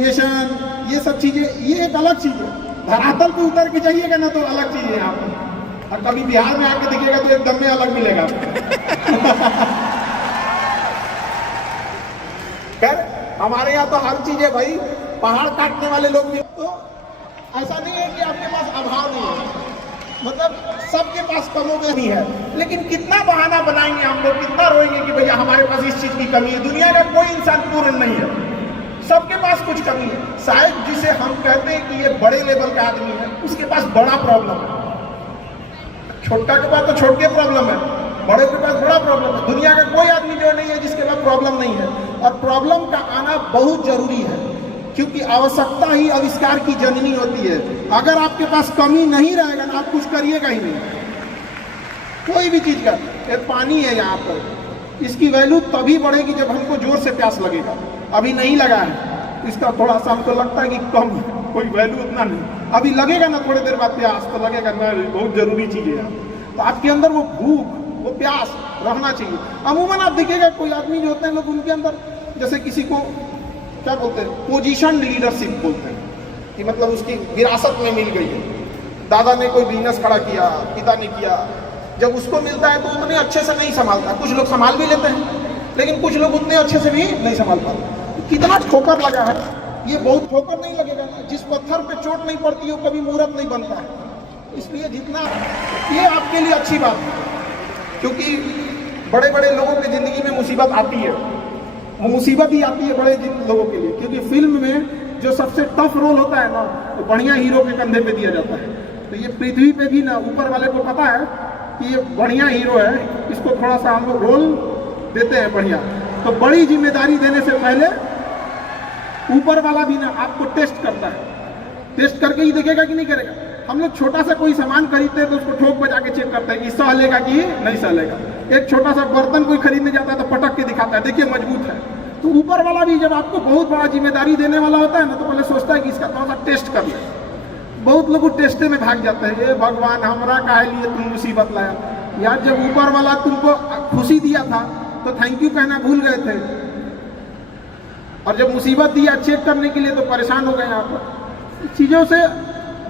Motivation, ये सब चीजें, ये एक अलग चीज है। धरातल पे उतर के जाइएगा ना तो अलग चीज है यहाँ पर, और कभी बिहार में आके दिखेगा तो एकदम में अलग मिलेगा। खैर हमारे यहाँ तो हर चीज है भाई, पहाड़ काटने वाले लोग भी, तो ऐसा नहीं है कि आपके पास अभाव नहीं है, मतलब सबके पास कमोबेश ही है। लेकिन कितना बहाना बनाएंगे हम लोग, कितना रोएंगे कि भैया हमारे पास इस चीज की कमी है। दुनिया का कोई इंसान पूर्ण नहीं है, सबके पास कुछ कमी है। शायद जिसे हम कहते हैं कि ये बड़े लेवल का आदमी है, उसके पास बड़ा प्रॉब्लम है। छोटा के पास तो छोटे प्रॉब्लम है, बड़े के पास बड़ा प्रॉब्लम है। दुनिया का कोई आदमी जो नहीं है जिसके पास प्रॉब्लम नहीं है। और प्रॉब्लम का आना बहुत जरूरी है, क्योंकि आवश्यकता ही आविष्कार की जननी होती है। अगर आपके पास कमी नहीं रहेगा ना, आप कुछ करिएगा ही नहीं, कोई भी चीज का। एक पानी है यहाँ पर, इसकी वैल्यू तभी बढ़ेगी जब हमको जोर से प्यास लगेगा। अभी नहीं लगा है, इसका थोड़ा सा हमको लगता है कि कम है, कोई वैल्यू उतना नहीं। अभी लगेगा ना थोड़ी देर बाद प्यास, तो लगेगा ना बहुत जरूरी चीज है। तो आपके अंदर वो भूख, वो प्यास रहना चाहिए। अमूमन आप देखिएगा कोई आदमी जो होते हैं लोग, उनके अंदर जैसे किसी को क्या बोलते हैं, पोजीशन लीडरशिप बोलते हैं, कि मतलब उसकी विरासत में मिल गई है। दादा ने कोई बिजनेस खड़ा किया, पिता ने किया, जब उसको मिलता है तो उतने अच्छे से नहीं संभालता। कुछ लोग संभाल भी लेते हैं, लेकिन कुछ लोग उतने अच्छे से भी नहीं संभाल पाते। कितना ठोकर लगा है, ये बहुत ठोकर नहीं लगेगा ना, जिस पत्थर पे चोट नहीं पड़ती है वो कभी मूर्त नहीं बनता है। इसलिए जितना, ये आपके लिए अच्छी बात है, क्योंकि बड़े बड़े लोगों की जिंदगी में मुसीबत आती है, वो मुसीबत ही आती है बड़े लोगों के लिए। क्योंकि फिल्म में जो सबसे टफ रोल होता है ना, तो बढ़िया हीरो के कंधे पे दिया जाता है। तो ये पृथ्वी पे भी ना ऊपर वाले को पता है कि ये बढ़िया हीरो है, इसको थोड़ा सा हम लोग रोल देते हैं बढ़िया। तो बड़ी जिम्मेदारी देने से पहले ऊपर वाला भी ना आपको टेस्ट करता है, टेस्ट करके ही देखेगा कि नहीं करेगा। हम लोग छोटा सा कोई सामान खरीदते हैं तो उसको ठोक बजा के चेक करते हैं कि सह लेगा कि नहीं सह लेगा। एक छोटा सा बर्तन कोई खरीदने जाता है तो पटक के दिखाता है, देखिए मजबूत है। तो ऊपर वाला भी जब आपको बहुत बड़ा जिम्मेदारी देने वाला होता है ना, तो पहले सोचता है कि इसका थोड़ा सा टेस्ट कर ले। बहुत लोग टेस्टे में भाग जाते हैं, ये भगवान हमरा काहे लिए तुम मुसीबत लाया यार। जब ऊपर वाला तुमको खुशी दिया था तो थैंक यू कहना भूल गए थे, और जब मुसीबत दिया चेक करने के लिए तो परेशान हो गए। आप चीजों से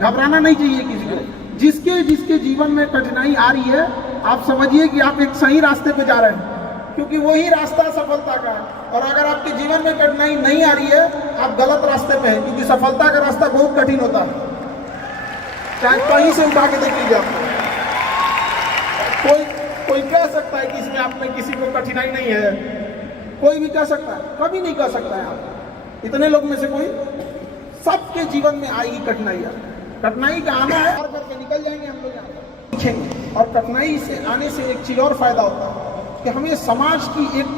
घबराना नहीं चाहिए किसी को। जिसके जिसके जीवन में कठिनाई आ रही है, आप समझिए कि आप एक सही रास्ते पे जा रहे हैं, क्योंकि वही रास्ता सफलता का है। और अगर आपके जीवन में कठिनाई नहीं आ रही है, आप गलत रास्ते पे हैं, क्योंकि सफलता का रास्ता बहुत कठिन होता है। चाहे कहीं से उठा के देख लीजिए आप, कोई कह सकता है कि इसमें आप में किसी को कठिनाई नहीं है, कोई भी कह सकता है, कभी नहीं कह सकता है आप। इतने लोग में से कोई, सबके जीवन में आएगी कठिनाइयाँ। कठिनाई का आना है, और करके निकल जाएंगे हम लोग, यहाँ सीखेंगे। और कठिनाई से आने से एक चीज और फायदा होता है कि हमें समाज की एक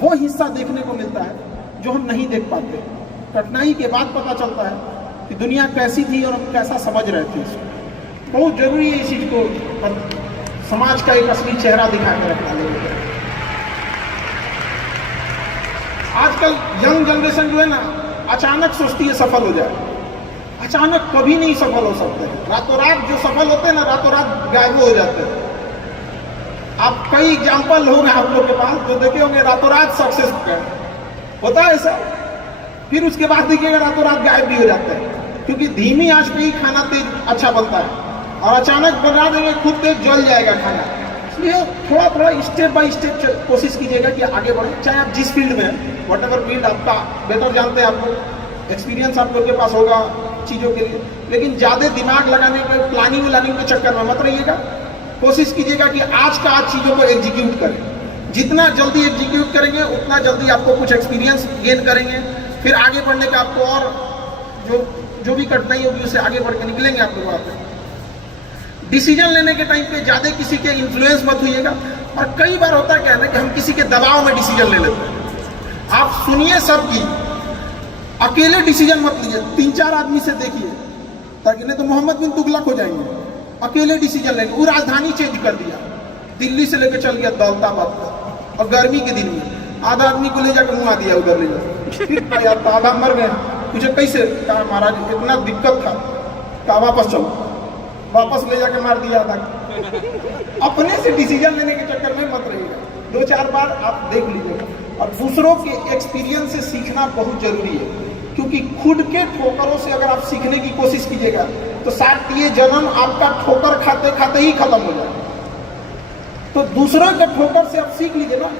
वो हिस्सा देखने को मिलता है जो हम नहीं देख पाते। कठिनाई के बाद पता चलता है कि दुनिया कैसी थी और हम कैसा समझ रहे थे इसको। बहुत जरूरी है इस चीज को, समाज का एक असली चेहरा दिखा के रखना लोगों को। आजकल यंग जनरेशन जो है ना, अचानक सोचती है सफल हो जाए। अचानक कभी नहीं सफल हो सकते। रातों रात जो सफल होते हैं ना, रातों रात गायब हो जाते हैं। आप कई एग्जाम्पल होंगे आप लोग के पास जो देखे होंगे, रातों रात सक्सेस होता है ऐसा, फिर उसके बाद देखिएगा रातों रात गायब भी हो जाते हैं। क्योंकि धीमी आंच पे ही खाना तेज अच्छा बनता है, और अचानक बना देंगे खुद तेज जल जाएगा खाना। इसलिए थोड़ा थोड़ा स्टेप बाय स्टेप कोशिश कीजिएगा कि आगे बढ़े, चाहे आप जिस फील्ड में हैं, वट एवर फील्ड आपका बेहतर जानते हैं आप लोग, एक्सपीरियंस आप लोग के पास होगा चीज़ों के लिए। लेकिन ज़्यादा दिमाग लगाने के, प्लानिंग व्लानिंग के चक्कर में मत रहिएगा। कोशिश कीजिएगा कि आज का आज चीज़ों को एग्जीक्यूट करें। जितना जल्दी एग्जीक्यूट करेंगे उतना जल्दी आपको कुछ एक्सपीरियंस गेन करेंगे, फिर आगे बढ़ने का आपको और जो भी कठिनाई होगी उससे आगे बढ़ के निकलेंगे आप लोग वहाँ पे। डिसीजन लेने के टाइम पे ज़्यादा किसी के इन्फ्लुएंस मत होइएगा। और कई बार होता है क्या है ना कि हम किसी के दबाव में डिसीजन ले लेते हैं। आप सुनिए सबकी, अकेले डिसीजन मत लीजिए, 3-4 आदमी से देखिए, ताकि नहीं तो मोहम्मद बिन तुगलक हो जाएंगे। अकेले डिसीजन लेंगे। वो राजधानी चेंज कर दिया, दिल्ली से लेकर चल गया दौलताबाद तक, और गर्मी के दिन में आधा आदमी को ले जाकर मुँह दिया उधर ले जाकर, फिर यार तो आधा मर गए। मुझे कैसे, कहा महाराज इतना दिक्कत था, कहा वापस चलो, वापस ले जाकर मार दिया था। अपने से डिसीजन लेने के चक्कर में मत रहिएगा। 2-4 बार आप देख लीजिएगा। और दूसरों के एक्सपीरियंस से सीखना बहुत जरूरी है, क्योंकि खुद के ठोकरों से अगर आप सीखने की कोशिश कीजिएगा तो शायद ये जन्म आपका ठोकर खाते खाते ही खत्म हो जाए। तो दूसरों के ठोकर से आप सीख लीजिए ना।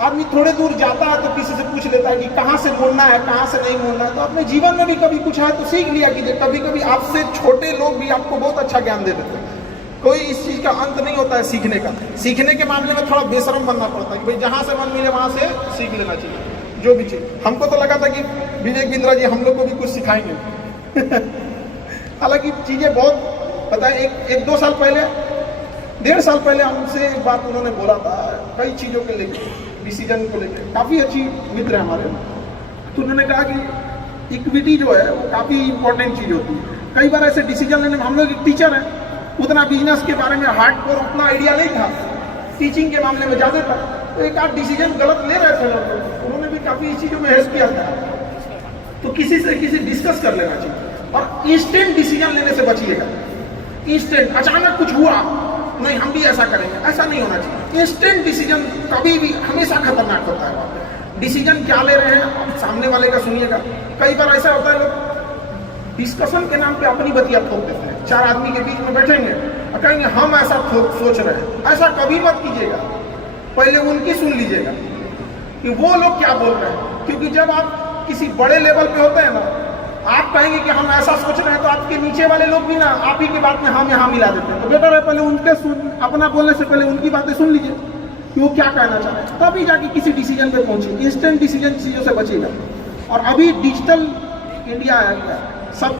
आदमी थोड़े दूर जाता है तो किसी से पूछ लेता है कि कहाँ से मुड़ना है, कहाँ से नहीं मुड़ना है। तो अपने जीवन में भी कभी कुछ है तो सीख लिया कीजिए। कभी कभी आपसे छोटे लोग भी आपको बहुत अच्छा ज्ञान दे देते हैं। कोई इस चीज़ का अंत नहीं होता है सीखने का। सीखने के मामले में थोड़ा बेशरम बनना पड़ता है कि भाई जहाँ से मन मिले वहाँ से सीख लेना चाहिए जो भी चीज़। हमको तो लगा था कि विवेक बिंद्रा जी हम लोग को भी कुछ सिखाएंगे। हालांकि चीज़ें बहुत पता है। एक दो साल पहले, 1.5 साल पहले हमसे एक बात उन्होंने बोला था कई चीज़ों के लेकर, डिसीजन को लेकर। काफ़ी अच्छी मित्र है हमारे। तो उन्होंने कहा कि इक्विटी जो है वो काफ़ी इंपॉर्टेंट चीज़ होती है। कई बार ऐसे डिसीजन लेने में, हम लोग एक टीचर हैं, उतना बिजनेस के बारे में हार्डकोर उतना आइडिया नहीं था, टीचिंग के मामले में ज़्यादा था। तो एक आध डिसीजन गलत ले रहे थे लोग, उन्होंने भी काफ़ी इस चीज़ों में हेल्प किया था। तो किसी से डिस्कस कर लेना चाहिए और इंस्टेंट डिसीजन लेने से बचिएगा। इंस्टेंट अचानक कुछ हुआ, नहीं हम भी ऐसा करेंगे, ऐसा नहीं होना चाहिए। इंस्टेंट डिसीजन कभी भी हमेशा खतरनाक होता है। डिसीजन क्या ले रहे हैं आप सामने वाले का सुनिएगा। कई बार ऐसा होता है लोग डिस्कशन के नाम पे अपनी बतिया ठोक देते हैं। 4 आदमी के बीच में बैठेंगे और कहेंगे हम ऐसा सोच रहे हैं। ऐसा कभी मत कीजिएगा, पहले उनकी सुन लीजिएगा कि वो लोग क्या बोल रहे हैं। क्योंकि जब आप किसी बड़े लेवल पे होते हैं ना, आप कहेंगे कि हम ऐसा सोच रहे हैं तो आपके नीचे वाले लोग भी ना आप ही की बात में हम यहाँ मिला देते हैं। तो बेटर है पहले उनके अपना बोलने से पहले उनकी बातें सुन लीजिए कि वो क्या कहना चाह रहे हैं, तभी जाके किसी डिसीजन पे पहुंचे। इंस्टेंट डिसीजन चीज़ों से बचेगा। और अभी डिजिटल इंडिया आ गया, सब